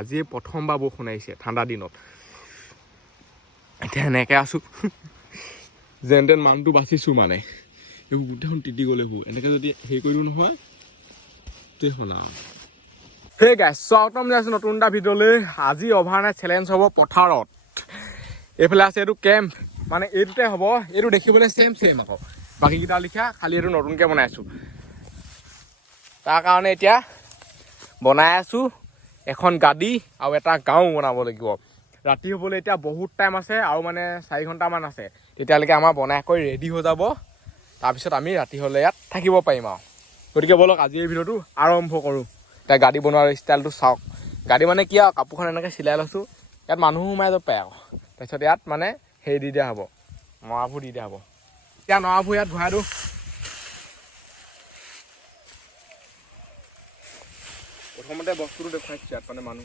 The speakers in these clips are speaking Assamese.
আজি প্ৰথমবাৰ বৰষুণ আহিছে ঠাণ্ডা দিনত। এতিয়া এনেকৈ আছোঁ যেন তেন মানুহটো বাচিছোঁ মানে। এইবোৰ গোটেইখন তিতি গ'লে এনেকৈ যদি হেৰি কৰিলোঁ নহয় গোটেই হ'ল আৰু। সেই গাইছ স্বাগতম জনাইছোঁ নতুন এটা ভিডিঅ'লৈ। আজি অভাৰনাইট চেলেঞ্জ হ'ব পথাৰত। এইফালে আছে এইটো কেম্প, মানে এইটোতে হ'ব। এইটো দেখিবলৈ ছেম আকৌ বাকীকেইটা লিখা, খালি এইটো নতুনকৈ বনাইছোঁ। তাৰ কাৰণে এতিয়া বনাই আছোঁ এখন গাড়ী আৰু এটা গাঁও বনাব লাগিব। ৰাতি হ'বলৈ এতিয়া বহুত টাইম আছে আৰু মানে 4 ঘণ্টামান আছে। তেতিয়ালৈকে আমাৰ বনাই কৰি ৰেডি হৈ যাব। তাৰপিছত আমি ৰাতি হ'লে ইয়াত থাকিব পাৰিম আৰু। গতিকে ব'লক আজি এই ভিডিঅ'টো আৰম্ভ কৰোঁ। এতিয়া গাড়ী বনোৱাৰ ষ্টাইলটো চাওক। গাড়ী মানে কি আৰু কাপোৰখন এনেকৈ চিলাই লৈছোঁ। ইয়াত মানুহ সোমাই যাব পাৰে আৰু। তাৰপিছত ইয়াত মানে হেৰি দি দিয়া হ'ব, নৰাবোৰ দি দিয়া হ'ব। এতিয়া নৰাবোৰ ইয়াত ভৰাই দিওঁ। প্ৰথমতে বস্তুটো দেখুৱাইছোঁ ইয়াত মানে মানুহ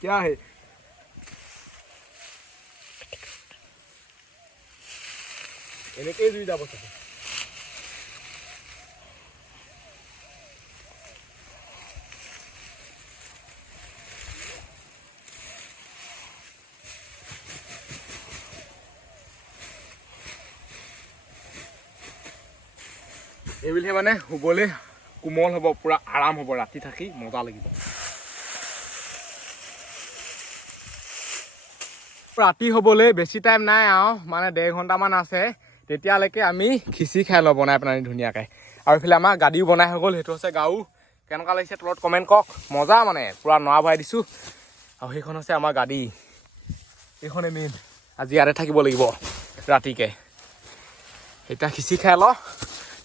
কিয় হে এনেকেই জুই যাব চাগে। এইবুলিহে মানে শুবলৈ কোমল হ'ব, পুৰা আৰাম হ'ব, ৰাতি থাকি মজা লাগিব। ৰাতি হ'বলৈ বেছি টাইম নাই আৰু, মানে 1.5 ঘণ্টামান আছে। তেতিয়ালৈকে আমি খিচিৰি খাই লওঁ বনাই পেলাই ধুনীয়াকৈ। আৰু এইফালে আমাৰ গাড়ীও বনাই হৈ গ'ল। সেইটো হৈছে গাঁও। কেনেকুৱা লাগিছে তলত কমেণ্ট কৰক। মজা মানে পুৰা নৰা ভৰাই দিছোঁ। আৰু সেইখন হৈছে আমাৰ গাড়ী, এইখনে মেইন। আজি ইয়াতে থাকিব লাগিব ৰাতিকৈ। এতিয়া খিচিৰি খাই লওঁ,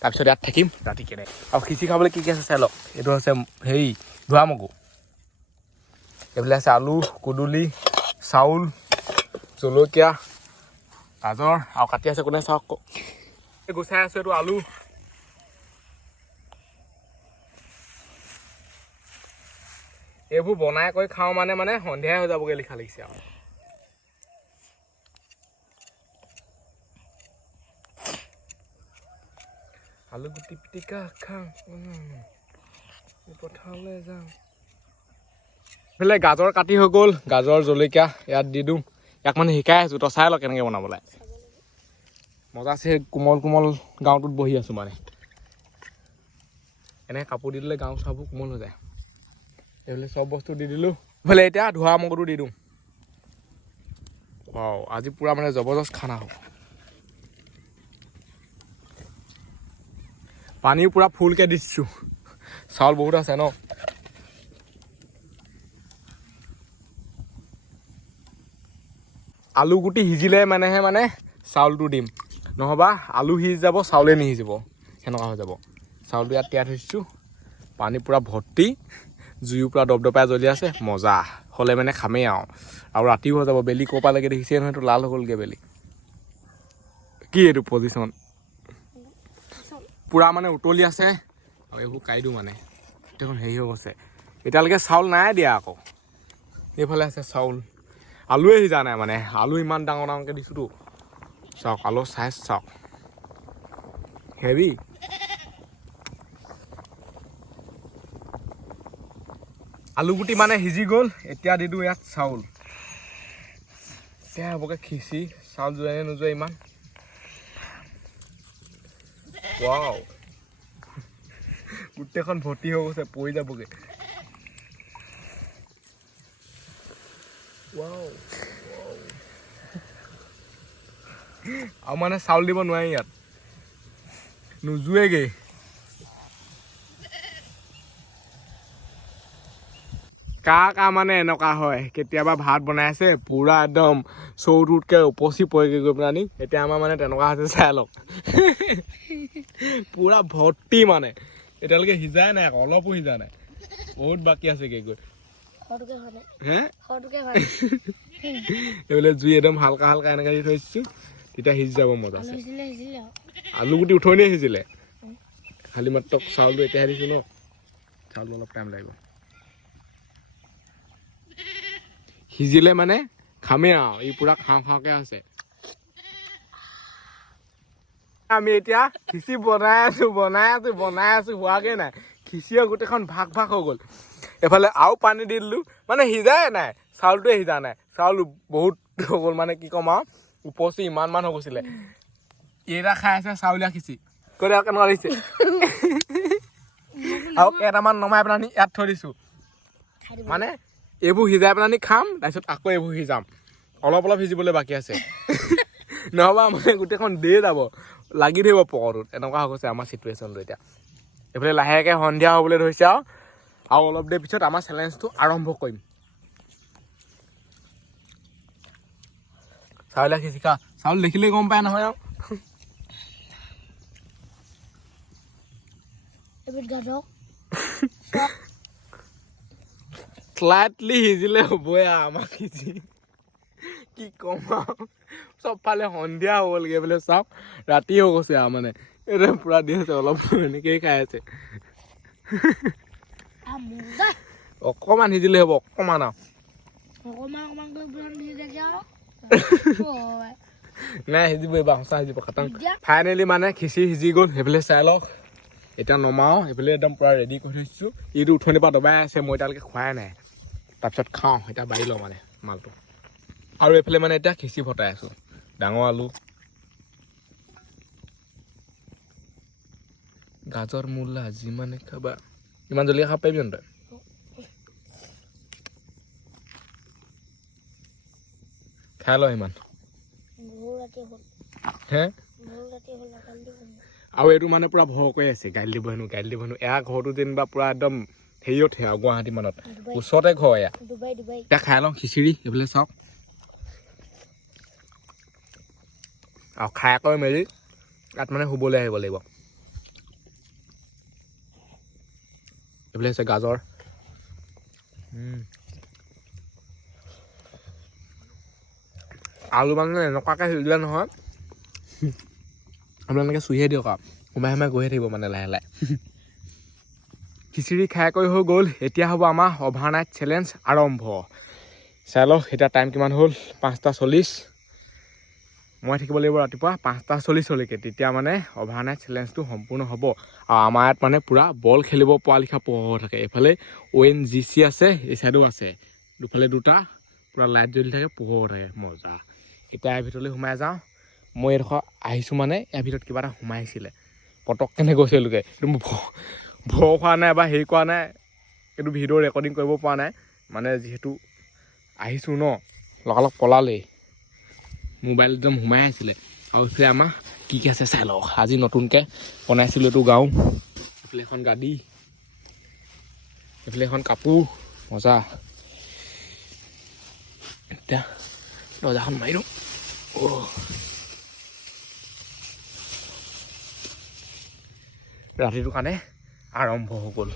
তাৰপিছত ইয়াত থাকিম ৰাতিকৈ। আৰু খিচিৰি খাবলৈ কি কি আছে চাই লওক। এইটো হৈছে হেৰি ধোৱা মগু, এইফালে আছে আলু, কুদুলি, চাউল, জলকীয়া, গাজৰ আৰু কাটি আছে কোনে চাওক। গুচাই আছোঁ এইটো আলু। এইবোৰ বনাই কৰি খাওঁ মানে সন্ধিয়াই হৈ যাবগৈ লিখা লাগিছে আৰু। আলু গুটি পিটিকা খাওঁ, পথাৰলৈ যাওঁ। এইফালে গাজৰ কাটি হৈ গ'ল। গাজৰ জলকীয়া ইয়াত দি দিওঁ। ইয়াক মানে শিকাই আছোঁ, তই চাই ল কেনেকৈ বনাব লাগে। মজা আছে। কোমল কোমল গাঁওটোত বহি আছোঁ মানে। এনেকৈ কাপোৰ দি দিলে গাঁও চাবোৰ কোমল হৈ যায়। এইফালে চব বস্তু দি দিলোঁ। এইফালে এতিয়া ধোৱা মগুটো দি দিওঁ। আজি পুৰা মানে জবৰদস্ত খানা হ'ব। পানীও পুৰা ফুলকৈ দিছোঁ, চাউল বহুত আছে ন। আলু গুটি সিজিলে মানে চাউলটো দিম, নহ'বা আলু সিজি যাব চাউলে নিসিজিব, সেনেকুৱা হৈ যাব। চাউলটো ইয়াত তিয়াই থৈছোঁ, পানী পূৰা ভৰ্তি, জুইও পূৰা দপদপাই জ্বলি আছে। মজা হ'লে মানে খামেই আৰু ৰাতিও হৈ যাব। বেলি ক'ৰ পৰা লাগে দেখিছে নহয়, এইটো লাল হৈ গ'লগৈ বেলি। কি এইটো পজিশ্যন পূৰা মানে উতলি আছে। আৰু এইবোৰ কাই দিওঁ মানে গোটেইখন হেৰি হৈ গৈছে। এতিয়ালৈকে চাউল নাই দিয়া আকৌ। এইফালে আছে চাউল। আলুৱে সিজা নাই মানে, আলু ইমান ডাঙৰ ডাঙৰকৈ দিছোঁতো। চাওক আলু চাইজ চাওক, হেভি। আলু গুটি মানে সিজি গ'ল। এতিয়া দি দিওঁ ইয়াত চাউল। এতিয়া হ'বগৈ খিচিৰি। চাউল যোৱাই নোযোৱাই ইমান। ৱাও, গোটেইখন ভৰ্তি হৈ গৈছে, পৰি যাবগৈ। আৰু মানে চাউল দিব নোৱাৰি ইয়াত, নোজোৱেগৈ। কা মানে এনেকুৱা হয়, কেতিয়াবা ভাত বনাই আছে পুৰা একদম চৌটোতকৈ উপচি পৰেগৈ গৈ পেলানি। এতিয়া আমাৰ মানে তেনেকুৱা হৈছে, চাই লওক। পুৰা ভৰ্তি মানে। এতিয়ালৈকে সিজাই নাই আকৌ, অলপো সিজা নাই, বহুত বাকী আছেগৈ গৈ। এইবোলে জুই একদম হালকা হালকা এনেকৈ দি থৈছোঁ, তেতিয়া সিজি যাব মজা আছে। আলু গুটি উঠনিয়ে সিজিলে, খালি মাত্ৰ চাউলটো এতিয়াহে দিছোঁ ন। চাউলটো অলপ টাইম লাগিব। সিজিলে মানে খামেই আৰু, ই পুৰা খাওঁ খাওঁকৈ আছে। আমি এতিয়া খিচিৰি বনাই আছোঁ হোৱাগৈ নাই। খিচিৰি গোটেইখন ভাগ ভাগ হৈ গ'ল। এফালে আৰু পানী দি দিলোঁ মানে সিজাই নাই চাউলটোৱে সিজা নাই চাউল বহুত হৈ গ'ল মানে কি ক'ম আৰু উপচি ইমান হৈ গৈছিলে এইটা খাই আছে চাউলীয়া খিচিৰি কৈ দিয়ক কেনেকুৱা লাগিছে আৰু কেইটামান নমাই পেলাই ইয়াত থৈ দিছোঁ মানে এইবোৰ সিজাই পেলাই খাম তাৰপিছত আকৌ এইবোৰ সিজাম অলপ সিজিবলৈ বাকী আছে নহ'বা মানে গোটেইখন দিয়ে যাব লাগি থাকিব পকৰটোত এনেকুৱা হৈ গৈছে আমাৰ চিটুৱেশ্যনটো এতিয়া এইফালে লাহেকৈ সন্ধিয়া হ'বলৈ ধৰিছে আৰু অলপ দেৰি পিছত আমাৰ চেলেঞ্জটো আৰম্ভ কৰিম চাউলীয়া খিচিৰি খা চাউল দেখিলেই গম পায় নহয় আৰু স্লাইটলি সিজিলে হ'বই আমাৰ খিচিৰি কি ক'ম আৰু চবফালে সন্ধিয়া হ'বলগৈ বোলে চাওক ৰাতি হৈ গৈছে আৰু মানে এইটো পূৰা দি আছে অলপ এনেকেই খাই আছে অকণমান সিজিলে হ'ব অকণমান আৰু নাই সিজিব এইবাৰ সঁচা সিজিব খাটাং ফাইনেলি মানে খিচিৰি সিজি গ'ল সেইফালে চাই লওক এতিয়া নমাওঁ এইফালে একদম পূৰা ৰেডি কৰি থৈছোঁ ইটো উঠনিৰ পৰা দবাই আছে মই এতিয়ালৈকে খোৱাই নাই তাৰপিছত খাওঁ এতিয়া বাঢ়ি লওঁ মানে মালটো আৰু এইফালে মানে এতিয়া খিচিৰি ফটাই আছোঁ ডাঙৰ আলু গাজৰ মূলা যিমানে খাবা ইমান জলদি খাব পাৰিবি জানো তই খাই ল ইমান হে আৰু এইটো মানে পূৰা ভয় কৰি আছে গাড়ী দিব হেনো এয়া ঘৰটো যেনিবা পূৰা একদম হেৰিয়ত আৰু গুৱাহাটী মানত ওচৰতে ঘৰ এয়া এতিয়া খাই লওঁ খিচিৰি এইফালে চাওক আৰু খাই কৰি মেলি তাত মানে শুবলৈ আহিব লাগিব এইফালে আছে গাজৰ আলু মানে এনেকুৱাকৈ সিজিলে নহয় আপোনালোকে চুইহে দিয়ক আৰু সোমাই গৈহে থাকিব মানে লাহে খিচিৰি খাই কৰি হৈ গ'ল এতিয়া হ'ব আমাৰ অভাৰনাইট চেলেঞ্জ আৰম্ভ চাই লওক এতিয়া টাইম কিমান হ'ল 5:40 মই থাকিব লাগিব ৰাতিপুৱা 5:40লৈকে তেতিয়া মানে অভাৰনাইট চেলেঞ্জটো সম্পূৰ্ণ হ'ব আৰু আমাৰ ইয়াত মানে পূৰা বল খেলিব পৰা লিখা পোহৰ হৈ থাকে এইফালে ONGC আছে এই চাইডো আছে দুফালে দুটা পূৰা লাইট জ্বলি থাকে পোহৰ হৈ থাকে মজা এতিয়া ইয়াৰ ভিতৰলৈ সোমাই যাওঁ মই এইডোখৰ আহিছোঁ মানে ইয়াৰ ভিতৰত কিবা এটা সোমাইছিলে পটককেনে গৈছিলোঁগৈ এইটো ভয় খোৱা নাই বা হেৰি কৰা নাই এইটো ভিডিঅ' ৰেকৰ্ডিং কৰিব পৰা নাই মানে যিহেতু আহিছোঁ ন লগালগ পলালেই মোবাইল একদম সোমাই আছিলে আৰু এইফালে আমাৰ কি আছে চাই লওক আজি নতুনকৈ বনাইছিলোঁ এইটো গাঁও এইফালে এখন গাড়ী এইফালে এখন কাপোৰ মজা এতিয়া দৰ্জাখন মাৰি দিওঁ ৰাতিটোৰ কাৰণে আৰম্ভ হৈ গ'ল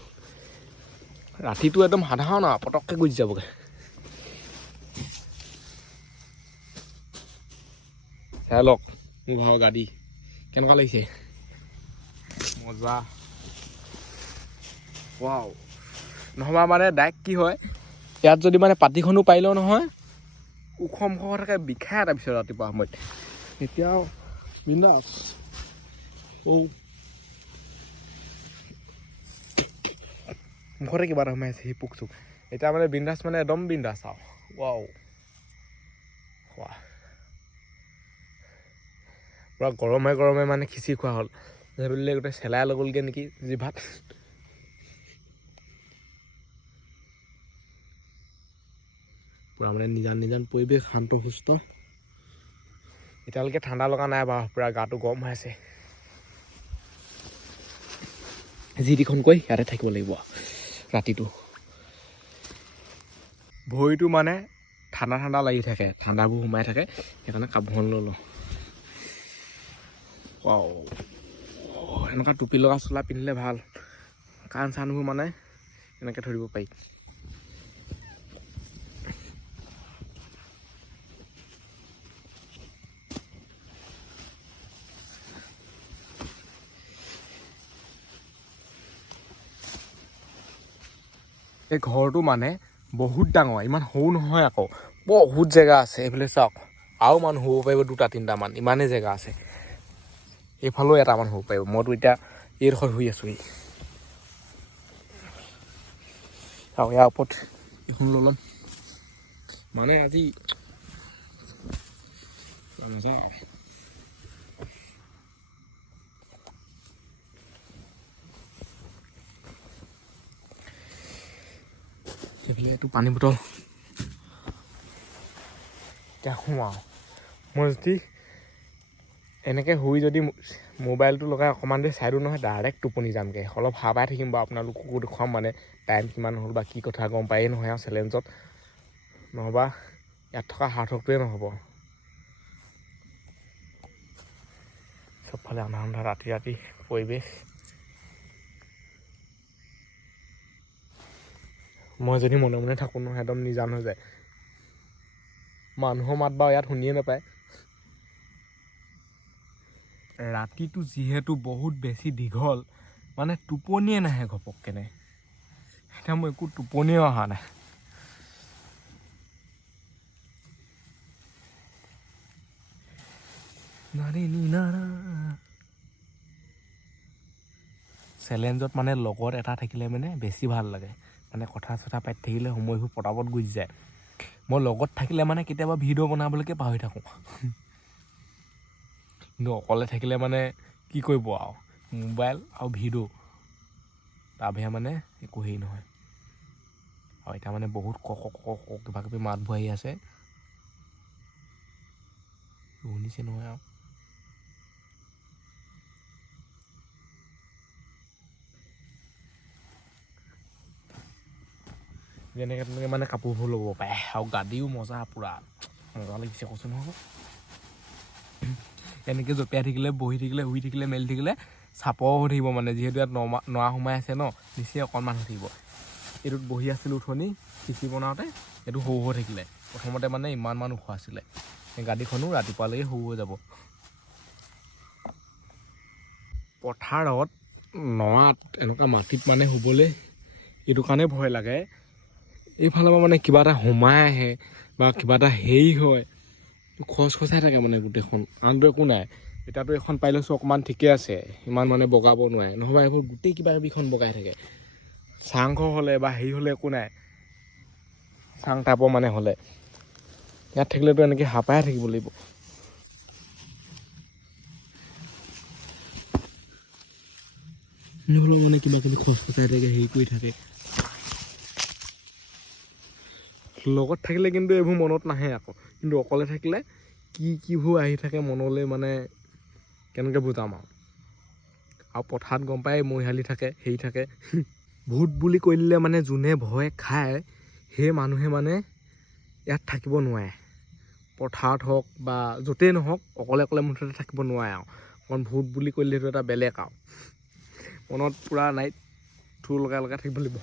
ৰাতিটো একদম সাধাৰণ আৰু পটককৈ গুচি যাবগৈ চাই লওক মোৰ ঘৰৰ গাড়ী কেনেকুৱা লাগিছে মজা ৱাও নহ'বা মানে ডাইৰেক্ট কি হয় ইয়াত যদি মানে পাতিখনো পাৰিলেও নহয় ওখ হৈ থাকে বিষাই তাৰপিছত ৰাতিপুৱা সময়ত এতিয়া বিন্দাছ মুখতে কিবা এটা সোমাই আছে সি পোক চোক এতিয়া মানে বিন্দাছ মানে একদম বিন্দাছ আৰু ৱাও পূৰা গৰমে মানে খিচিৰি খোৱা হ'ল সেইবুলি গোটেই চেলাই লৈ গ'লগৈ নেকি জিভাত পূৰা মানে নিজান পৰিৱেশ শান্ত সুস্থ এতিয়ালৈকে ঠাণ্ডা লগা নাই বাৰু পূৰা গাটো গৰম হৈ আছে যি টিখনকৈ ইয়াতে থাকিব লাগিব ৰাতিটো ভৰিটো মানে ঠাণ্ডা লাগি থাকে ঠাণ্ডাবোৰ সোমাই থাকে সেইকাৰণে কাপোৰখন লৈ লওঁ এনেকুৱা টুপি লগা চোলা পিন্ধিলে ভাল কাণ চানবোৰ মানে এনেকৈ থৈ দিব পাৰি এই ঘৰটো মানে বহুত ডাঙৰ ইমান সৰু নহয় আকৌ বহুত জেগা আছে এইফালে চাওক আৰু মানুহ হ'ব পাৰিব 2-3টামান ইমানেই জেগা আছে এইফালেও এটামান হ'ব পাৰিব মইতো এতিয়া এইডোখৰত শুই আছোঁহি আৰু ইয়াৰ ওপৰত এখন লৈ ল'ম মানে আজি নাযাওঁ সেইফালে এইটো পানী বটল এতিয়া শুওঁ আৰু মই যদি এনেকৈ শুই যদি মোবাইলটো লগাই অকণমান দেৰি চাই দিওঁ নহয় ডাইৰেক্ট টোপনি যামগৈ অলপ সাৰ পাই থাকিম বাৰু আপোনালোককো দেখুৱাম মানে টাইম কিমান হ'ল বা কি কথা গম পায়েই নহয় আৰু চেলেঞ্জত নহ'বা ইয়াত থকা সাৰ্থকটোৱে নহ'ব চবফালে আন্ধা আন্ধা ৰাতি ৰাতি পৰিৱেশ মই যদি মনে মনে থাকোঁ নহয় একদম নিজান হৈ যায় মানুহৰ মাত বাৰু ইয়াত শুনিয়ে নাপায় ৰাতিটো যিহেতু বহুত বেছি দীঘল মানে টোপনিয়ে নাহে ঘপককেনে এতিয়া মোৰ একো টোপনিয়ে অহা নাই চেলেঞ্জত মানে লগত এটা থাকিলে মানে বেছি ভাল লাগে মানে কথা চথা পাতি থাকিলে সময়বোৰ পটাপট গুচি যায় মই লগত থাকিলে মানে কেতিয়াবা ভিডিঅ' বনাবলৈকে পাহৰি থাকোঁ কিন্তু অকলে থাকিলে মানে কি কৰিব আৰু মোবাইল আৰু ভিডিঅ' তাৰ বাহিৰে মানে একো হেৰি নহয় আৰু এতিয়া মানে বহুত কিবা কিবি মাতবোৰ আহি আছে শুনিছে নহয় আৰু যেনেকৈ তেনেকৈ মানে কাপোৰবোৰ ল'ব পাৰে আৰু গাড়ীও মজা পূৰা মজা লাগিছে কৈছোঁ নহয় এনেকৈ জঁপিয়াই থাকিলে বহি থাকিলে শুই থাকিলে মেলি থাকিলে চাপৰ হৈ থাকিব মানে যিহেতু ইয়াত নৰা সোমাই আছে ন নিচেই অকণমান হৈ থাকিব এইটোত বহি আছিলোঁ উঠনি খিচিৰি বনাওঁতে এইটো সৰু হৈ থাকিলে প্ৰথমতে মানে ইমানমান ওখ আছিলে গাড়ীখনো ৰাতিপুৱালৈকে সৰু হৈ যাব পথাৰত নৰাত এনেকুৱা মাটিত মানে শুবলৈ এইটো কাৰণে ভয় লাগে এইফালৰ পৰা মানে কিবা এটা সোমাই আহে বা কিবা এটা হেৰি হয় খচখচাই থাকে মানে গোটেইখন আনটো একো নাই এতিয়াতো এখন পাই লৈছোঁ অকণমান ঠিকে আছে ইমান মানে বগাব নোৱাৰে নহ'বা এইবোৰ গোটেই কিবা কিবিখন বগাই থাকে চাংঘৰ হ'লে বা হেৰি হ'লে একো নাই চাং টাইপৰ মানে হ'লে ইয়াত থাকিলেতো এনেকৈ হাঁপাই থাকিব লাগিব নহ'লেও মানে কিবা কিবি খচখচাই থাকে হেৰি কৰি থাকে লগত থাকিলে কিন্তু এইবোৰ মনত নাহে আকৌ কিন্তু অকলে থাকিলে কিবোৰ আহি থাকে মনলৈ মানে কেনেকৈ বুজাম আৰু পথাৰত গম পায় মৰিহালি থাকে হেৰি থাকে ভূত বুলি কৈ দিলে মানে যোনে ভয় খায় সেই মানুহে মানে ইয়াত থাকিব নোৱাৰে পথাৰত হওক বা য'তেই নহওক অকলে অকলে মুঠতে থাকিব নোৱাৰে আৰু কাৰণ ভূত বুলি কৈ দিলে সেইটো এটা বেলেগ আৰু মনত পূৰা নাইট থুৰ লগাই লগাই থাকিব লাগিব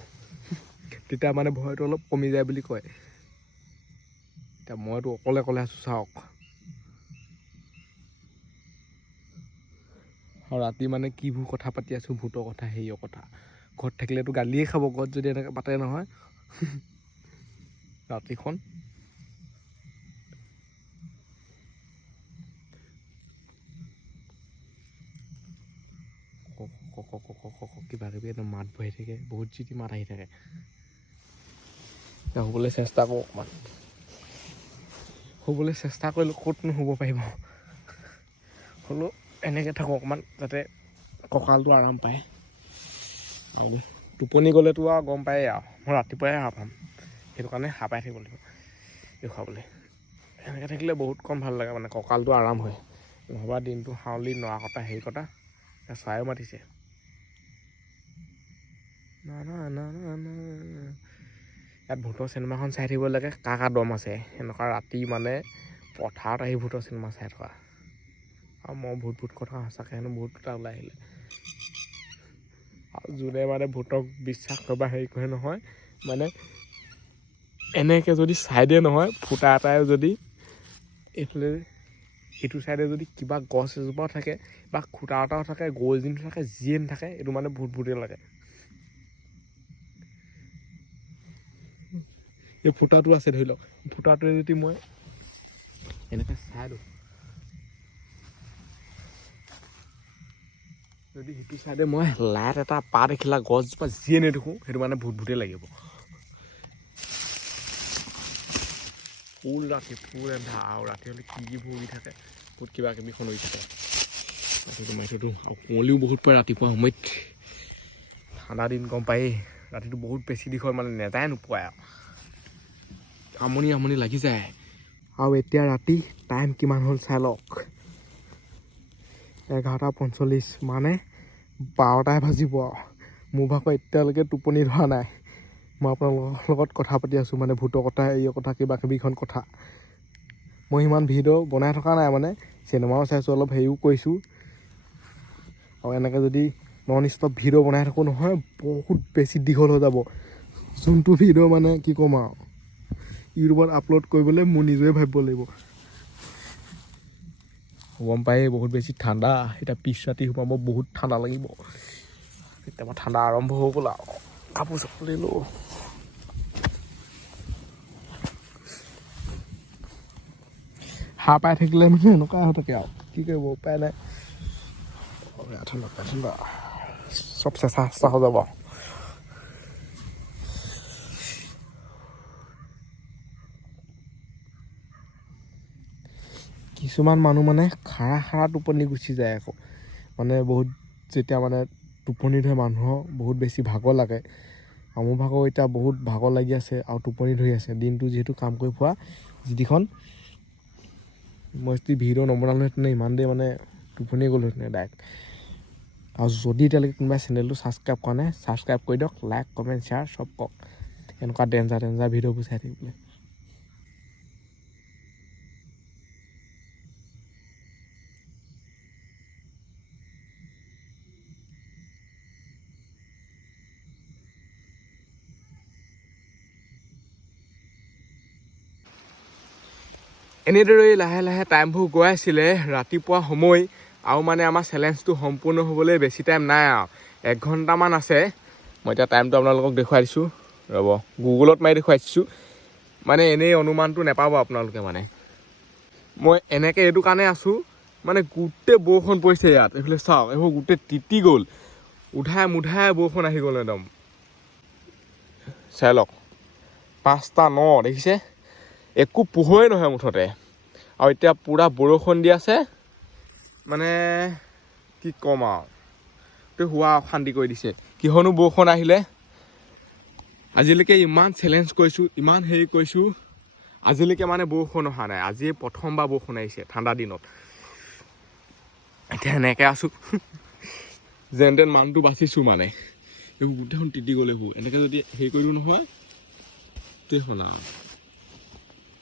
তেতিয়া মানে ভয়টো অলপ কমি যায় বুলি কয় এতিয়া মইতো অকলে অকলে আছোঁ চাওক আৰু ৰাতি মানে কিবোৰ কথা পাতি আছোঁ ভূতৰ কথা হেৰিয়ৰ কথা ঘৰত থাকিলেতো গালিয়ে খাব ঘৰত যদি এনেকৈ পাতে নহয় ৰাতিখন কিবা কিবি একদম মাত বহি থাকে বহুত যিটি মাত আহি থাকে এতিয়া শুবলৈ চেষ্টা কৰোঁ অকণমান শুবলৈ চেষ্টা কৰিলে ক'তনো শুব পাৰিব হ'লেও এনেকৈ থাকোঁ অকণমান যাতে কঁকালটো আৰাম পায় আৰু টোপনি গ'লেতো আৰু গম পায়েই আৰু মই ৰাতিপুৱাই সাৰ পাম সেইটো কাৰণে সাৰ পাই থাকিব লাগিব দেখুৱাবলৈ এনেকৈ থাকিলে বহুত কম ভাল লাগে মানে কঁকালটো আৰাম হয় নহ'বা দিনটো হাউলি নৰা কটা হেৰি কটা চৰাইও মাতিছে ইয়াত ভূতৰ চিনেমাখন চাই থাকিব লাগে কা দম আছে এনেকুৱা ৰাতি মানে পথাৰত আহি ভূতৰ চিনেমা চাই থকা আৰু মই ভূত কথা সঁচাকৈ হেনো ভূত এটা ওলাই আহিলে আৰু যোনে মানে ভূতক বিশ্বাস কৰে বা হেৰি কৰে নহয় মানে এনেকৈ যদি চাইডে নহয় ফুটা এটাই যদি এইফালে এইটো চাইডে যদি কিবা গছ এজোপাও থাকে বা খুটা এটাও থাকে গৰু এজনী থাকে যিয়ে নাথাকে এইটো মানে ভূতে লাগে এই ফুটাটো আছে ধৰি লওক ফুটাটোৱে যদি মই এনেকৈ চাই দিওঁ যদি সিটো চাইডে মই লাইট এটা পাত এখিলা গছজোপা যিয়ে নেদেখোঁ সেইটো মানে ভূতে লাগিব ফুল ৰাতি ফুল এন্ধা আৰু ৰাতি হ'লে কি ভৰি থাকে বহুত কিবা কিবি হৈ থাকে ৰাতিটো মাৰি থৈতো আৰু কুঁৱলীও বহুত পৰে ৰাতিপুৱা সময়ত ঠাণ্ডা দিন গম পায়েই ৰাতিটো বহুত বেছি দীঘল মানে নেযায় নোপোৱাই আৰু আমনি আমনি লাগি যায় আৰু এতিয়া ৰাতি টাইম কিমান হ'ল চাই লওক 11:45 মানে 12টাই বাজিব আৰু মোৰ ভাগৰ এতিয়ালৈকে টোপনি ধৰা নাই মই আপোনালোকৰ লগত কথা পাতি আছোঁ মানে ভূতৰ কথা এই কথা কিবা কিবিখন কথা মই ইমান ভিডিঅ' বনাই থকা নাই মানে চিনেমাও চাইছোঁ অলপ হেৰিও কৰিছোঁ আৰু এনেকৈ যদি নন ষ্টপ ভিডিঅ' বনাই থাকোঁ নহয় বহুত বেছি দীঘল হৈ যাব যোনটো ভিডিঅ' মানে কি ক'ম আৰু ইউটিউবত আপলোড কৰিবলৈ মোৰ নিজে ভাবিব লাগিব গম পায়েই বহুত বেছি ঠাণ্ডা এতিয়া পিছ ৰাতি সোমাব বহুত ঠাণ্ডা লাগিব এতিয়া ঠাণ্ডা আৰম্ভ হৈ গ'ল আৰু কাপোৰ চাপোৰ দিলোঁ সাৰ পাই থাকিলে মানে এনেকুৱা হৈ থাকে আৰু কি কৰিব উপায় নাই ঠাণ্ডা ঠাণ্ডা চব চেঁচা চেঁচা হৈ যাব কিছুমান মানুহ মানে খাৰা টোপনি গুচি যায় আকৌ মানে বহুত যেতিয়া মানে টোপনি ধৰে মানুহৰ বহুত বেছি ভাগৰ লাগে আৰু মোৰ ভাগৰ এতিয়া বহুত ভাগৰ লাগি আছে আৰু টোপনি ধৰি আছে দিনটো যিহেতু কাম কৰি ফুৰা যিখন মই যদি ভিডিঅ' নবনালোহেঁতেনে ইমান দেৰি মানে টোপনি গ'লোহেঁতেনে ডাইৰেক্ট আৰু যদি এতিয়ালৈকে কোনোবাই চেনেলটো ছাবস্ক্ৰাইব কৰা নাই ছাবস্ক্ৰাইব কৰি দিয়ক লাইক কমেণ্ট শ্বেয়াৰ চব কওক এনেকুৱা ডেঞ্জাৰ ভিডিঅ'বোৰ চাই থাকিবলৈ এনেদৰেই লাহে লাহে টাইমবোৰ গৈ আছিলে ৰাতিপুৱা সময় আৰু মানে আমাৰ চেলেঞ্জটো সম্পূৰ্ণ হ'বলৈ বেছি টাইম নাই আৰু 1 ঘণ্টামান আছে মই এতিয়া টাইমটো আপোনালোকক দেখুৱাই দিছোঁ ৰ'ব গুগলত মাৰি দেখুৱাই দিছোঁ মানে এনেই অনুমানটো নাপাব আপোনালোকে মানে মই এনেকৈ এইটো কাৰণে আছোঁ মানে গোটেই বৰষুণ পৰিছে ইয়াত এইফালে চাওক এইবোৰ গোটেই তিতি গ'ল উধাই মুধাই বৰষুণ আহি গ'ল একদম চাই লওক 5:09 দেখিছে একো পোহৰে নহয় মুঠতে আৰু এতিয়া পূৰা বৰষুণ দি আছে মানে কি ক'ম আৰু তো হোৱা অশান্তি কৰি দিছে কিয়নো বৰষুণ আহিলে আজিলৈকে ইমান চেলেঞ্জ কৰিছোঁ ইমান হেৰি কৰিছোঁ আজিলৈকে মানে বৰষুণ অহা নাই আজিয়ে প্ৰথমবাৰ বৰষুণ আহিছে ঠাণ্ডা দিনত এতিয়া এনেকৈ আছোঁ যেন তেন মানুহটো বাচিছোঁ মানে এইবোৰ গোটেইখন তিতি গ'লে হ'ব এনেকৈ যদি হেৰি কৰিলোঁ নহয় তেই হ'ল আৰু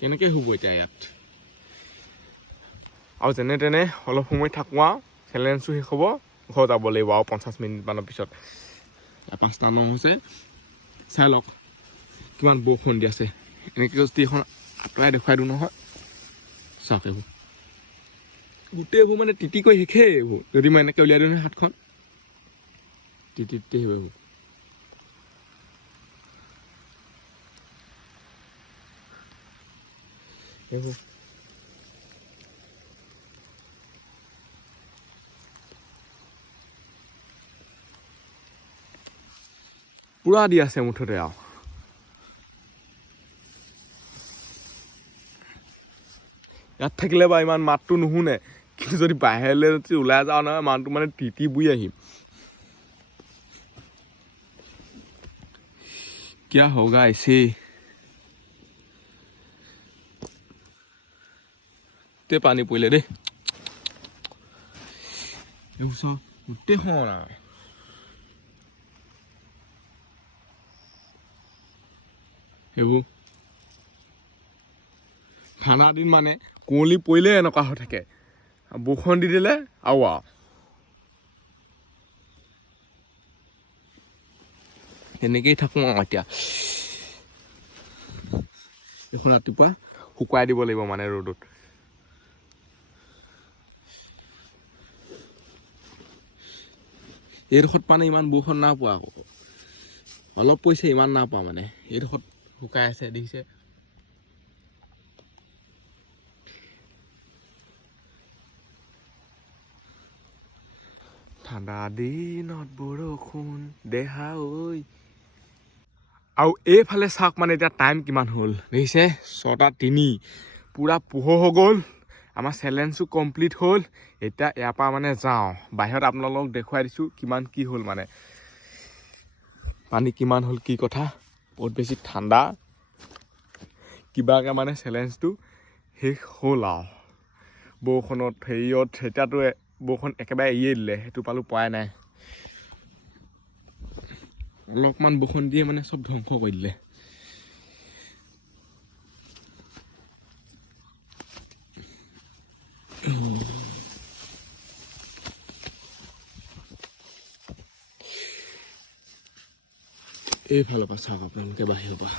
কেনেকৈ হ'ব এতিয়া ইয়াত আৰু যেনে তেনে অলপ সময় থাকোঁ আৰু চেলেঞ্জটো শেষ হ'ব ঘৰ যাব লাগিব আৰু 50 মিনিটমানৰ পিছত 5:09 হৈছে চাই লওক কিমান বৰষুণ দি আছে এনেকৈ যদি এখন আঁতৰাই দেখুৱাই দিওঁ নহয় চাওক এইবোৰ গোটেইবোৰ মানে তিতি কৰি শেষেই এইবোৰ যদি মই এনেকৈ উলিয়াই দিওঁ নহয় হাতখন তিতি তিতি আহিব এইবোৰ পুৰা দি আছে মুঠতে আৰু ইয়াত থাকিলে বা ইমান মাতটো নুশুনে কিন্তু যদি বাহিৰলৈ যদি ওলাই যাওঁ নহয় মানুহটো মানে তিতি বুই আহিম কিয়া হোগা ऐसे তে পানী পৰিলে দেই এইবোৰ চব গোটেইখন আৰু এইবোৰ ঠাণ্ডা দিন মানে কুঁৱলী পৰিলে এনেকুৱা হৈ থাকে বৰষুণ দি দিলে আৰু তেনেকেই থাকোঁ আৰু এতিয়া এইখন ৰাতিপুৱা শুকুৱাই দিব লাগিব মানে ৰ'দত এইডোখৰত মানে ইমান বৰষুণ নাপোৱা আকৌ অলপ পৰিছে ইমান নাপোৱা মানে এইডোখৰত শুকাই আছে দেখিছে ঠাণ্ডা দিনত বৰষুণ দেহা ঐ আৰু এইফালে চাওক মানে এতিয়া টাইম কিমান হ'ল দেখিছে 6:03 পূৰা পোহৰ হৈ গ'ল আমাৰ চেলেঞ্জটো কমপ্লিট হ'ল এতিয়া ইয়াৰ পৰা মানে যাওঁ বাহিৰত আপোনালোকক দেখুৱাই দিছোঁ কিমান কি হ'ল মানে পানী কিমান হ'ল কি কথা বহুত বেছি ঠাণ্ডা কিবাকৈ মানে চেলেঞ্জটো শেষ হ'ল আৰু বৰষুণত হেৰিয়ত এতিয়াতো বৰষুণ একেবাৰে এৰিয়ে দিলে সেইটো পালোঁ পোৱাই নাই অলপমান বৰষুণ দিয়ে মানে চব ধ্বংস কৰি দিলে এইফালৰ পৰা চাওক আপোনালোকে বাহিৰৰ পৰা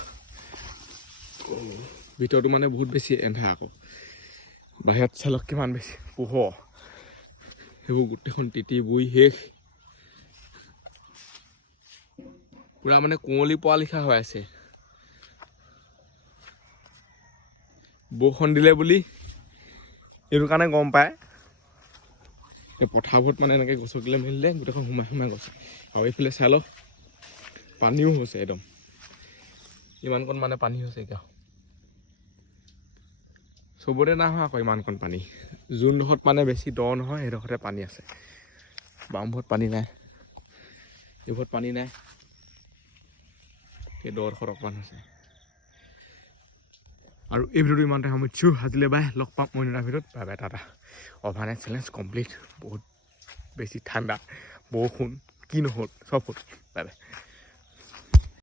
ভিতৰটো মানে বহুত বেছি এন্ধাৰ আকৌ বাহিৰত চালক কিমান বেছি পোহৰ সেইবোৰ গোটেইখন তিতি বুই শেষ পুৰা মানে কুঁৱলী পৰা লিখা হৈ আছে বৰষুণ দিলে বুলি এইটো কাৰণে গম পায় এই পথাৰবোৰত মানে এনেকৈ গছকিলে মেলিলে গোটেইখন সোমাই সোমাই গৈছে আৰু এইফালে চাই লওক পানীও হৈছে একদম ইমানকণ মানে পানী হৈছে এতিয়া চবতে নাই হোৱা আকৌ ইমানকণ পানী যোনডোখৰত মানে বেছি দ নহয় সেইডোখৰতে পানী আছে বামবোৰত পানী নাই এইবোৰত পানী নাই এই দডোখৰত অকণমান হৈছে আৰু এই ভিডিঅ'টো ইমানতে সামৰিছোঁ আজিলৈ বাই লগ পাম মই এটা ভিডিঅ'ত bye bye Tata overnight challenge complete বহুত বেছি ঠাণ্ডা বৰষুণ কি নহ'ল চব হ'ল বাই বাই